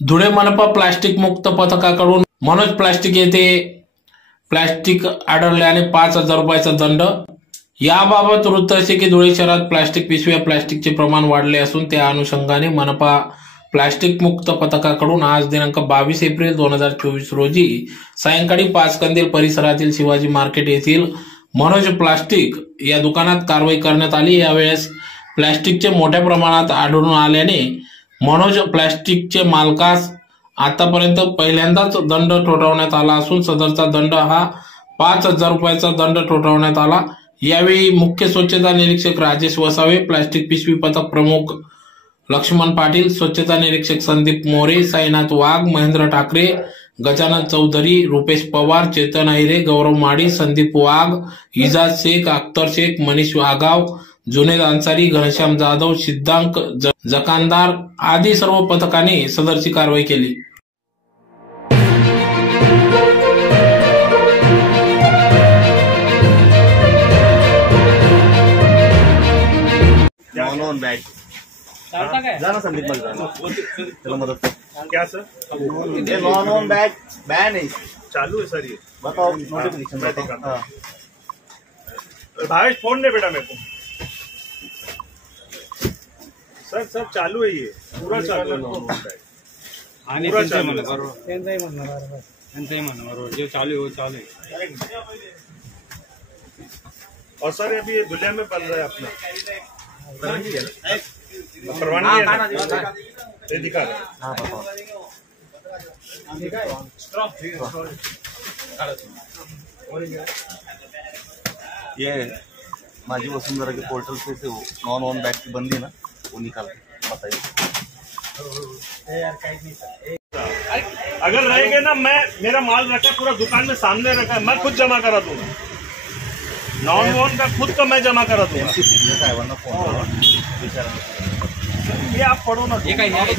धुळे मनपा प्लास्टिक मुक्त पथकाकडून मनोज प्लास्टिक येथे प्लास्टिक आढळल्याने पाच हजार रुपयाचा दंड. याबाबत वृत्त असे की धुळे शहरात प्लास्टिक पिशव्या प्लास्टिकचे प्रमाण वाढले असून त्या अनुषंगाने मनपा प्लास्टिक मुक्त पथकाकडून आज दिनांक बावीस एप्रिल दोन हजार चोवीस रोजी सायंकाळी पाच कंदील परिसरातील शिवाजी मार्केट येथील मनोज प्लास्टिक या दुकानात कारवाई करण्यात आली. यावेळेस प्लास्टिकचे मोठ्या प्रमाणात आढळून आल्याने मनोज प्लास्टिकचे मालकास आतापर्यंत पहिल्यांदाच दंड ठोठावण्यात आला असून सदरचा दंड हा पाच हजार रुपयाचा दंड ठोठावण्यात आला. यावेळी मुख्य स्वच्छता निरीक्षक राजेश वसावे प्लास्टिक पिशवी पथक प्रमुख लक्ष्मण पाटील स्वच्छता निरीक्षक संदीप मोरे साईनाथ वाघ महेंद्र ठाकरे गजानन चौधरी रुपेश पवार चेतन अहिरे गौरव माडी संदीप वाघ इजाज शेख अख्तर शेख मनीष वाघाव जुनेद अन्सारी घनश्याम जाधव सिद्धांक ज- जकांदार आदी सर्व पथकाने सदरची कारवाई केली. ऑन बैग जाना संदीप जाना चलो क्या सर ये नॉन ऑन बैग बैन है चालू है सर ये. बताओ. नोटिफिकेशन बताओ. भावेश फ़ोन दे बेटा मेरे को. सर सर चालू है ये पूरा चालू है। आणि पुरा चालू म्हणणं बरोबर जे चालू वो चालू और सर अभी ये दुनिया में बन रहा है अपना। परवानगी है है ये दिखा रहा है हाँ। ये माझी वसुंधरा के पोर्टल से वो नॉन ऑन बैग की बंदी है ना? वो निकाल बताइए। अगर रहेंगे ना मैं मेरा माल रखा पूरा दुकान में सामने रखा है मैं खुद जमा करा दूँगा। नॉन वॉन का खुद का मैं जमा करा दूँगा। ये विचारा ये आप पढ़ो ना। हे काय हे